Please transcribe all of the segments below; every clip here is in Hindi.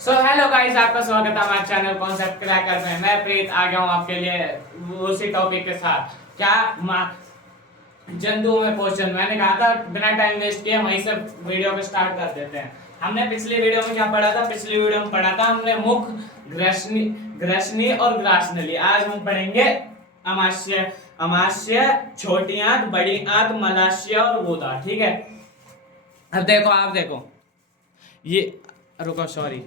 सो हेलो गाइस, आपका स्वागत है हमारे चैनल कॉन्सेप्ट क्रैकर में। मैं प्रीत आ गया हूँ आपके लिए उसी टॉपिक के साथ। क्या जंतु में क्वेश्चन मैंने कहा था, बिना टाइम वेस्ट किए वहीं से वीडियो को स्टार्ट कर देते हैं। हमने पिछली वीडियो में क्या पढ़ा था? पिछली वीडियो में पढ़ा था हमने मुख, ग्रसनी ग्रसनी और ग्रासनली। आज हम पढ़ेंगे अमाशय, अमाशय, छोटी आंत, बड़ी आंत, मलाशय और गोदा। ठीक है, अब देखो, आप देखो ये, रुको सॉरी,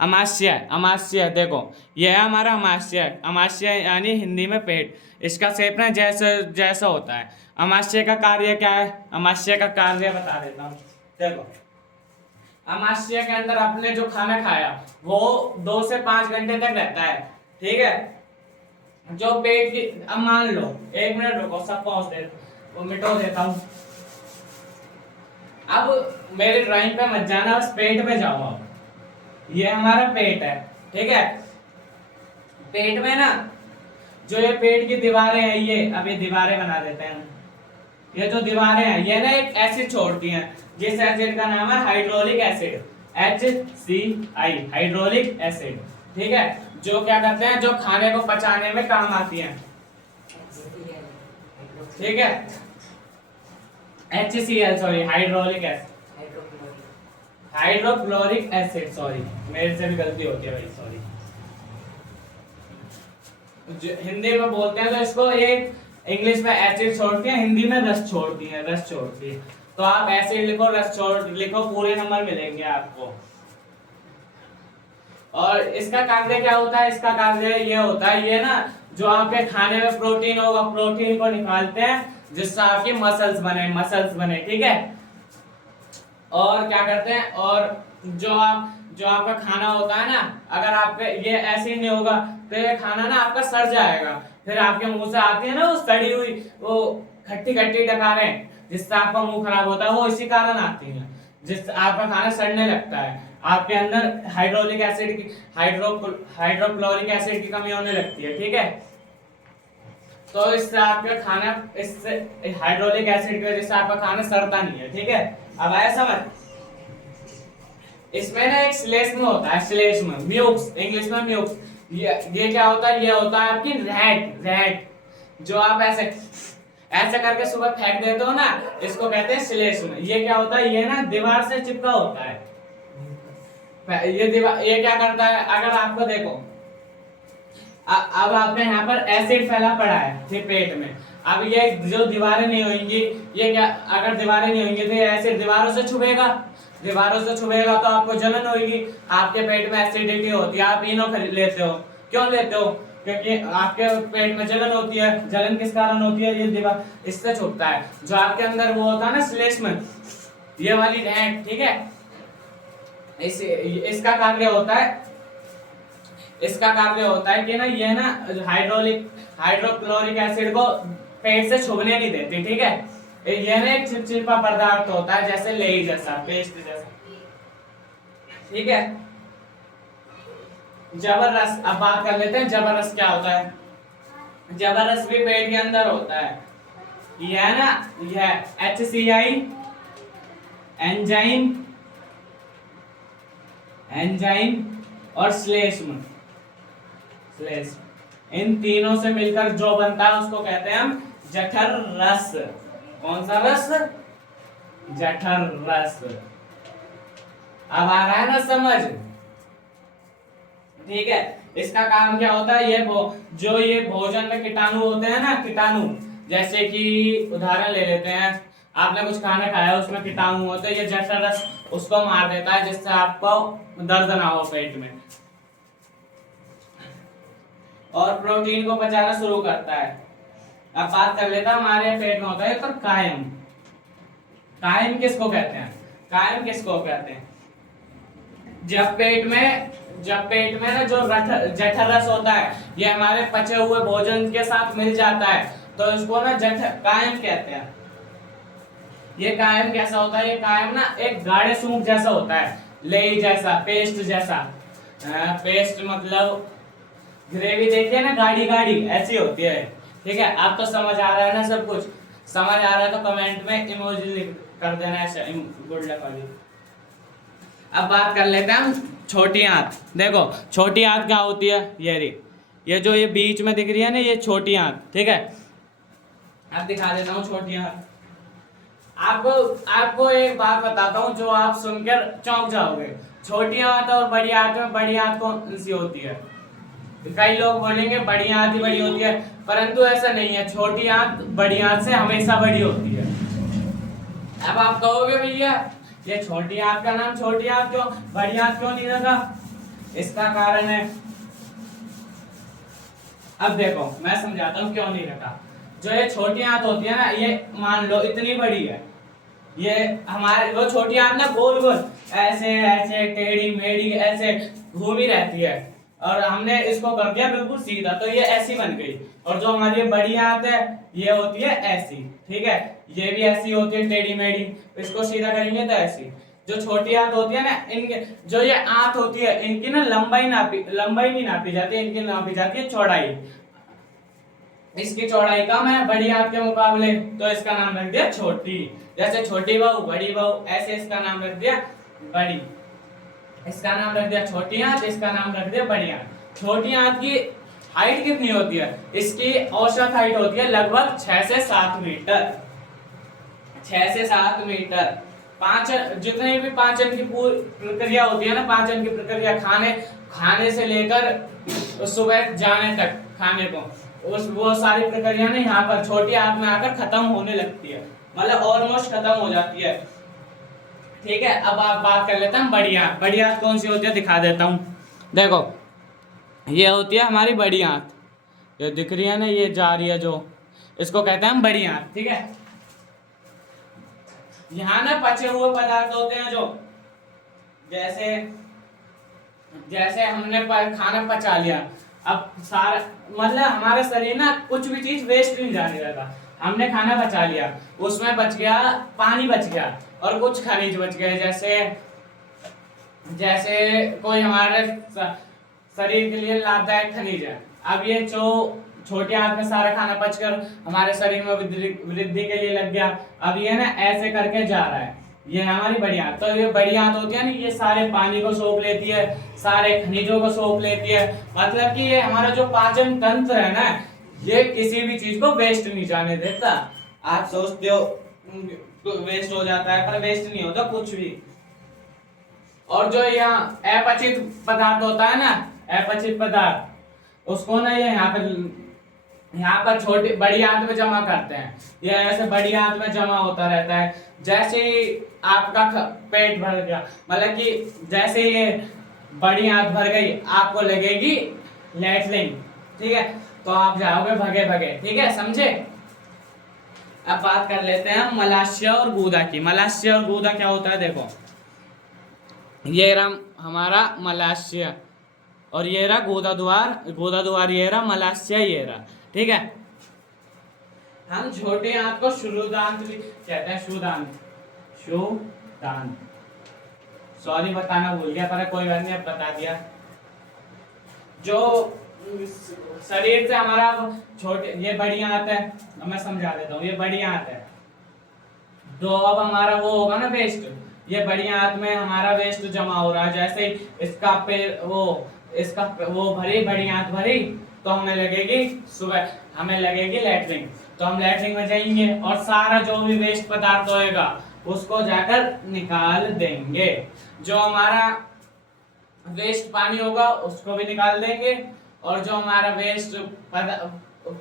अमाशय। अमाशय देखो, ये है हमारा अमाशय। अमाशय यानी हिंदी में पेट। इसका शेप ना जैसे जैसा होता है। अमाशय का कार्य क्या है? अमाशय का कार्य बता देता हूँ। देखो, अमाशय के अंदर आपने जो खाना खाया वो 2 से 5 घंटे तक रहता है। ठीक है, जो पेट की, अब मान लो, 1 मिनट रुको, सब पहुंच दे, वो मिटो देता हूँ। अब मेरी ड्राइंग पे मत जाना, बस पेट पे जाओ। अब ये हमारा पेट है। ठीक है, पेट में ना जो ये पेट की दीवारें हैं, ये अब ये दीवारें बना देते हैं हम। ये जो दीवारें हैं ये ना एक एसिड छोड़ती हैं, जिस एसिड का नाम है hydraulic acid, HCl, hydraulic acid. ठीक है, जो क्या करते हैं, जो खाने को पचाने में काम आती हैं। ठीक है, HCl sorry, hydraulic acid, hydrochloric acid, sorry मेरे से भी गलती होती है भाई, सॉरी। हिंदी में बोलते हैं तो इसको, ये इंग्लिश में एसिड छोड़ती है, हिंदी में रस छोड़ती है, रस छोड़ती है। तो आप एसिड लिखो, रस छोड़ लिखो, पूरे नंबर मिलेंगे आपको। और इसका कार्य क्या होता है? इसका कार्य ये होता है, ये ना जो आपके खाने में प्रोटीन होगा, प्रोटीन को निकालते हैं जिससे आपकी मसल्स बने, मसल्स बने। ठीक है, और क्या करते हैं, और जो आपका खाना होता है ना, अगर आपके ये ऐसे ही नहीं होगा तो ये खाना ना आपका सड़ जाएगा। फिर आपके मुंह से आती है ना वो सड़ी हुई, वो खट्टी खट्टी डकारें, जिससे आपका मुंह खराब होता है, वो इसी कारण आती है, जिससे आपका खाना सड़ने लगता है। आपके अंदर हाइड्रोलिक एसिड की, हाइड्रोक्लोरिक एसिड की कमी होने लगती है। ठीक है, तो इससे आपका खाना, इससे हाइड्रोलिक एसिड की वजह से आपका खाना सड़ता नहीं है। ठीक है, अब आया समझ? इसमें ना एक श्लेष्म होता है, श्लेष्म, म्यूक्स, इंग्लिश में म्यूक्स। ये क्या होता है? ये होता है आपकी रैट, रैट, जो आप ऐसे ऐसे करके सुबह फेंक देते हो ना, इसको कहते हैं श्लेष्म। ये क्या होता है? ये ना दीवार से चिपका होता है। ये दीवार, ये क्या करता है, अगर आपको देखो, अब आपने यहाँ पर एसिड फैला पड़ा है फिर पेट में। अब ये जो दीवारें नहीं होंगी, ये क्या, अगर दीवारें नहीं होंगी तो ये एसिड दीवारों से छुपेगा, दीवारों से छुपेगा तो आपको जलन होगी, आपके पेट में एसिडिटी होती है, आप इनो लेते हो। क्यों लेते हो? क्योंकि आपके पेट में जलन होती है। जलन किस कारण होती है? ये दीवार, इससे छुपता है। जो आपके अंदर वो होता है ना श्लेष्म, ये वाली रैट। ठीक है, इसका कार्य होता है, इसका कार्य होता है कि ना ये ना हाइड्रोक्लोरिक एसिड को पेट से छुपने नहीं देती। ठीक है, ये ना एक चिपचिपा पदार्थ होता है, जैसे लेई जैसा, पेस्ट जैसा। ठीक है, जबररस, अब बात कर लेते हैं जबररस क्या होता है। जबररस भी पेट के अंदर होता है। यह ना, यह HCl, एंजाइम, एंजाइम और श्लेष्म, श्लेष्म, इन तीनों से मिलकर जो बनता है उसको कहते हैं हम जठर रस। कौन सा रस? जठर रस। अब आ रहा है ना समझ? ठीक है, इसका काम क्या होता है? जो ये भोजन में कीटाणु होते हैं ना, कीटाणु, जैसे कि उदाहरण ले लेते हैं, आपने कुछ खाना खाया, उसमें कीटाणु होते हैं, ये जठर रस उसको मार देता है, जिससे आपको दर्द ना हो पेट में, और प्रोटीन को पचाना शुरू करता है। अब बात कर लेता हमारे पेट में होता है पर कायम। कायम किसको कहते हैं? कायम किसको कहते हैं? जब पेट में ना जो जठर रस होता है, ये हमारे पचे हुए भोजन के साथ मिल जाता है, तो इसको ना कायम कहते हैं। ये कायम कैसा होता है? ये कायम ना एक गाढ़े सूप जैसा होता है, लेई जैसा, पेस्ट जैसा। पेस्ट मतलब ग्रेवी देखिए ना, गाढ़ी गाढ़ी ऐसी होती है। ठीक है, आप तो समझ आ रहा है ना, सब कुछ समझ आ रहा है तो कमेंट में इमोजी कर देना, ऐसे गुड लक वाली। अब बात कर लेते हैं हम छोटी आंत। देखो छोटी आंत क्या होती है, ये रही, ये जो ये बीच में दिख रही है ना, ये छोटी आंत, ठीक है। अब दिखा देता हूँ छोटी आंत। आपको आपको एक बात बताता हूँ जो आप सुनकर चौंक जाओगे। छोटी आंत और बड़ी आंत में बड़ी आंत कौन सी होती है? कई लोग बोलेंगे बड़ी आंत ही बड़ी होती है, परंतु ऐसा नहीं है। छोटी आंत बड़ी आंत से हमेशा बड़ी होती है। अब आप कहोगे भैया ये छोटी आंत का नाम छोटी आंत क्यों, बड़ी आंत क्यों नहीं रखा? इसका कारण है, अब देखो मैं समझाता हूँ क्यों नहीं रखा। जो ये छोटी आंत होती है ना, ये मान लो इतनी बड़ी है, ये हमारे वो छोटी आंत ना गोल गोल ऐसे ऐसे टेढ़ी मेढ़ी ऐसे घूमी रहती है, और हमने इसको कर दिया बिल्कुल सीधा, तो ये ऐसी बन गई। और जो हमारी बड़ी आंत है ये होती है ऐसी, ठीक है। ये भी ऐसी होती है टेढ़ी मेढ़ी, इसको सीधा करेंगे तो ऐसी। जो छोटी आंत होती है ना, इनके जो ये आंत होती है इनकी ना लंबाई नहीं नापी जाती, इनकी नापी जाती है चौड़ाई। इसकी चौड़ाई कम है बड़ी आंत के मुकाबले, तो इसका नाम रख दिया छोटी। जैसे छोटी बहू बड़ी बहू, ऐसे इसका नाम रख दिया बड़ी। इसका नाम रख दिया छोटी आंत, इसका नाम रख दिया बड़ी आंत। छोटी आंत की हाइट कितनी होती है? इसकी औसत हाइट होती है लगभग 6 से 7 मीटर। 6 से 7 मीटर। जितनी भी पाचन की पूरी प्रक्रिया होती है ना, पाचन की प्रक्रिया खाने से लेकर सुबह जाने तक खाने को, वो सारी प्रक्रिया ना यहाँ पर छोटी आंत में आकर खत्म होने लगती है, मतलब ऑलमोस्ट खत्म हो जाती है, ठीक है। अब आप बात कर लेते हैं बड़ी आंत। बड़ी आंत कौन सी होती है दिखा देता हूँ। देखो ये होती है हमारी बड़ी आंत, ये दिख रही है ना, ये जा रही है जो, इसको कहते हैं हम बड़ी आंत, ठीक है। यहाँ ना पचे हुए पदार्थ होते हैं जो, जैसे जैसे हमने खाना पचा लिया, अब सारा मतलब हमारा शरीर ना कुछ भी चीज वेस्ट नहीं जाने लगा। हमने खाना पचा लिया, उसमें बच गया पानी, बच गया और कुछ खनिज बच गए, जैसे कोई हमारे शरीर के लिए लाभदायक खनिज है। अब ये जो छोटी आंत में सारा खाना पचकर हमारे शरीर में वृद्धि के लिए लग गया, अब ये ना ऐसे करके जा रहा है, ये हमारी बड़ी आंत। तो ये बड़ी आंत होती है ना, ये सारे पानी को सोख लेती है, सारे खनिजों को सोख लेती है, मतलब कि ये हमारा जो पाचन तंत्र है ना, ये किसी भी चीज को वेस्ट नहीं जाने देता। आप सोचते हो वेस्ट हो जाता है, पर वेस्ट नहीं होता कुछ भी। और जो यहाँ अपचित पदार्थ होता है ना, अपचित पदार्थ, उसको ना ये यहाँ पर छोटी बड़ी आंत में जमा करते हैं। ये ऐसे बड़ी आंत में जमा होता रहता है। जैसे ही आपका पेट भर गया, मतलब कि जैसे ये बड़ी आंत भर गई, आपको लगेगी लैट्रिन, ठीक है, तो आप जाओगे भगे भगे, ठीक है, समझे। अब बात कर लेते हैं मलाशय और गूदा की। मलाशय और गूदा क्या होता है? देखो ये रहा हमारा मलाशय और ये रहा गूदा द्वार, ये रहा मलाशय, ये रहा, ठीक है। हम छोटे आंत को शुरुदांत भी कहते हैं, शुदांत, सॉरी बताना भूल गया, पर कोई बात नहीं, अब बता दिया। जो शरीर से हमारा छोटे, ये बड़ी आंत है, अब मैं समझा देता हूँ, ये बड़ी आंत है। तो अब हमारा वो होगा ना वेस्ट, ये बड़ी आंत में हमारा वेस्ट जमा हो रहा है। जैसे इसका वो भरी, बड़ी आंत भरी, तो हमें लगेगी लैट्रिन, तो हम लैट्रिन में जाएंगे और सारा जो भी वेस्ट पदार्थ होएगा उसको जाकर निकाल देंगे। जो हमारा वेस्ट पानी होगा उसको भी निकाल देंगे, और जो हमारा वेस्ट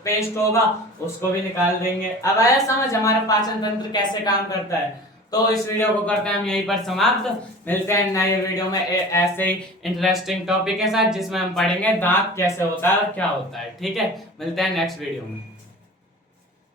पेस्ट होगा उसको भी निकाल देंगे। अब आया समझ हमारा पाचन तंत्र कैसे काम करता है। तो इस वीडियो को करते हैं हम यहीं पर समाप्त। मिलते हैं नए वीडियो में ऐसे ही इंटरेस्टिंग टॉपिक के साथ, जिसमें हम पढ़ेंगे दांत कैसे होता है और क्या होता है, ठीक है। मिलते हैं नेक्स्ट वीडियो में।